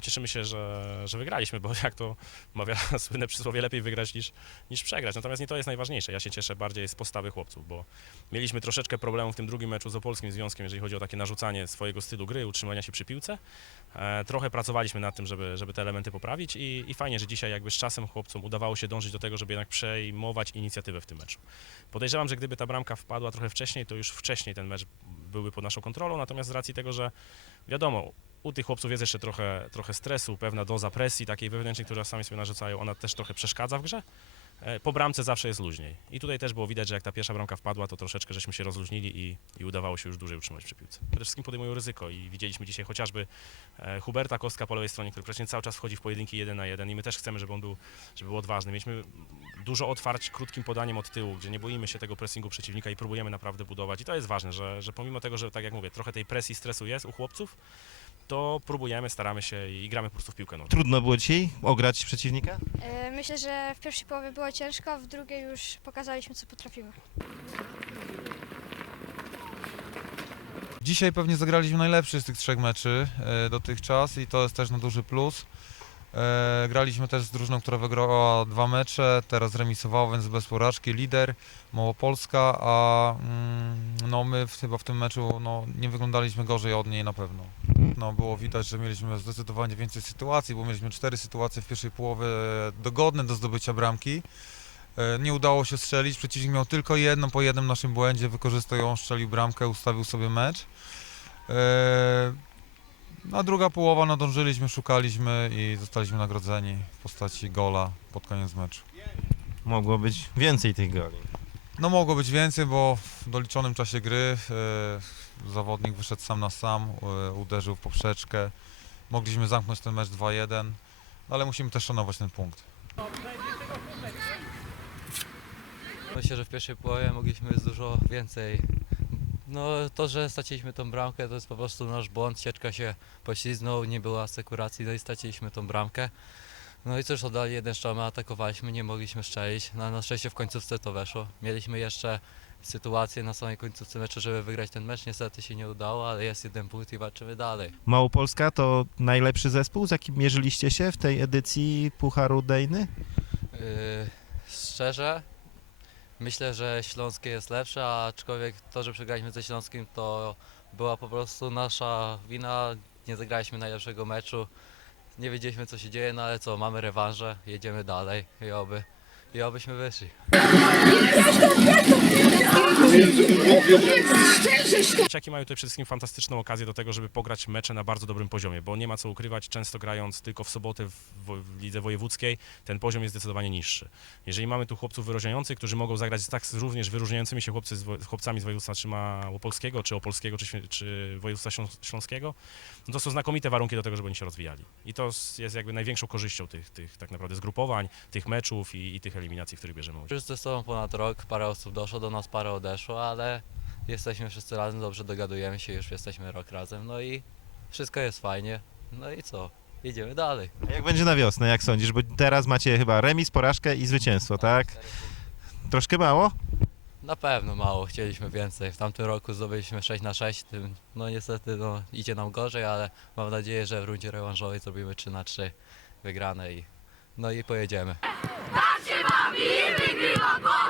cieszymy się, że, że wygraliśmy, bo jak to mawia słynne przysłowie, lepiej wygrać niż, niż przegrać. Natomiast nie to jest najważniejsze. Ja się cieszę bardziej z postawy chłopców, bo mieliśmy troszeczkę problemów w tym drugim meczu z Opolskim Związkiem, jeżeli chodzi o takie narzucanie swojego stylu gry, utrzymania się przy piłce. E, trochę pracowaliśmy nad tym, żeby, żeby te elementy poprawić i, i fajnie, że dzisiaj jakby z czasem chłopcom udawało się dążyć do tego, żeby jednak przejmować inicjatywę w tym meczu. Podejrzewam, że gdyby ta bramka wpadła trochę wcześniej, to już wcześniej ten mecz byłby pod naszą kontrolą, natomiast z racji tego, że wiadomo, u tych chłopców jest jeszcze trochę, trochę stresu, pewna doza presji takiej wewnętrznej, która sami sobie narzucają, ona też trochę przeszkadza w grze. E, Po bramce zawsze jest luźniej. I tutaj też było widać, że jak ta pierwsza bramka wpadła, to troszeczkę żeśmy się rozluźnili i, i udawało się już dłużej utrzymać przy piłce. Przede wszystkim podejmują ryzyko i widzieliśmy dzisiaj chociażby e, Huberta Kostka po lewej stronie, który praktycznie cały czas wchodzi w pojedynki jeden na jeden i my też chcemy, żeby on był, żeby był odważny. Mieliśmy dużo otwarć krótkim podaniem od tyłu, gdzie nie boimy się tego pressingu przeciwnika i próbujemy naprawdę budować. I to jest ważne, że, że pomimo tego, że tak jak mówię, trochę tej presji, stresu jest u chłopców, to próbujemy, staramy się i gramy po prostu w piłkę nożną. Trudno było dzisiaj ograć przeciwnika? E, Myślę, że w pierwszej połowie było ciężko, w drugiej już pokazaliśmy, co potrafimy. Dzisiaj pewnie zagraliśmy najlepszy z tych trzech meczy e, dotychczas i to jest też na duży plus. E, graliśmy też z drużyną, która wygrała dwa mecze, teraz remisowała, więc bez porażki, lider Małopolska, a mm, no my w, chyba w tym meczu no, nie wyglądaliśmy gorzej od niej na pewno. No, było widać, że mieliśmy zdecydowanie więcej sytuacji, bo mieliśmy cztery sytuacje w pierwszej połowie dogodne do zdobycia bramki. E, Nie udało się strzelić, przeciwnik miał tylko jedną po jednym naszym błędzie, wykorzystał ją, strzelił bramkę, ustawił sobie mecz. E, A druga połowa nadążyliśmy, szukaliśmy i zostaliśmy nagrodzeni w postaci gola pod koniec meczu. Mogło być więcej tych goli. No mogło być więcej, bo w doliczonym czasie gry e, zawodnik wyszedł sam na sam, e, uderzył w poprzeczkę. Mogliśmy zamknąć ten mecz 2-1, no ale musimy też szanować ten punkt. Myślę, że w pierwszej połowie mogliśmy dużo więcej. No to, że straciliśmy tą bramkę to jest po prostu nasz błąd. Sieczka się pośliznął, nie było asekuracji, no i straciliśmy tą bramkę. No i cóż, oddali jeden strzał, my atakowaliśmy, nie mogliśmy strzelić. No, na szczęście w końcówce to weszło. Mieliśmy jeszcze sytuację na samej końcówce meczu, żeby wygrać ten mecz. Niestety się nie udało, ale jest jeden punkt i walczymy dalej. Małopolska to najlepszy zespół, z jakim mierzyliście się w tej edycji Pucharu Dejny? Yy, szczerze, myślę, że Śląskie jest lepsze, aczkolwiek to, że przegraliśmy ze Śląskim, to była po prostu nasza wina. Nie zagraliśmy najlepszego meczu. Nie wiedzieliśmy, co się dzieje, no ale co, mamy rewanżę, jedziemy dalej i oby, i obyśmy wyszli. Dzieciaki mają tutaj przede wszystkim fantastyczną okazję do tego, żeby pograć mecze na bardzo dobrym poziomie, bo nie ma co ukrywać, często grając tylko w sobotę w, lidze wojewódzkiej, ten poziom jest zdecydowanie niższy. Jeżeli mamy tu chłopców wyróżniających, którzy mogą zagrać tak również wyróżniającymi się chłopcy z, chłopcami z województwa czy Małopolskiego, czy Opolskiego, czy, czy województwa Śląs- śląskiego, no to są znakomite warunki do tego, żeby oni się rozwijali. I to jest jakby największą korzyścią tych, tych tak naprawdę zgrupowań, tych meczów i, i tych eliminacji, w których bierzemy udział. Już ze sobą ponad rok, parę osób doszło do nas, parę odeszło, ale jesteśmy wszyscy razem, dobrze dogadujemy się, już jesteśmy rok razem, no i wszystko jest fajnie. No i co? Jedziemy dalej. A jak będzie na wiosnę, jak sądzisz? Bo teraz macie chyba remis, porażkę i zwycięstwo, tak? Troszkę mało? Na pewno mało, chcieliśmy więcej. W tamtym roku zdobyliśmy 6 na 6, tym, no niestety no, idzie nam gorzej, ale mam nadzieję, że w rundzie rewanżowej zrobimy 3 na 3 wygrane i no i pojedziemy. Tak się bawi, wygrywa błąd!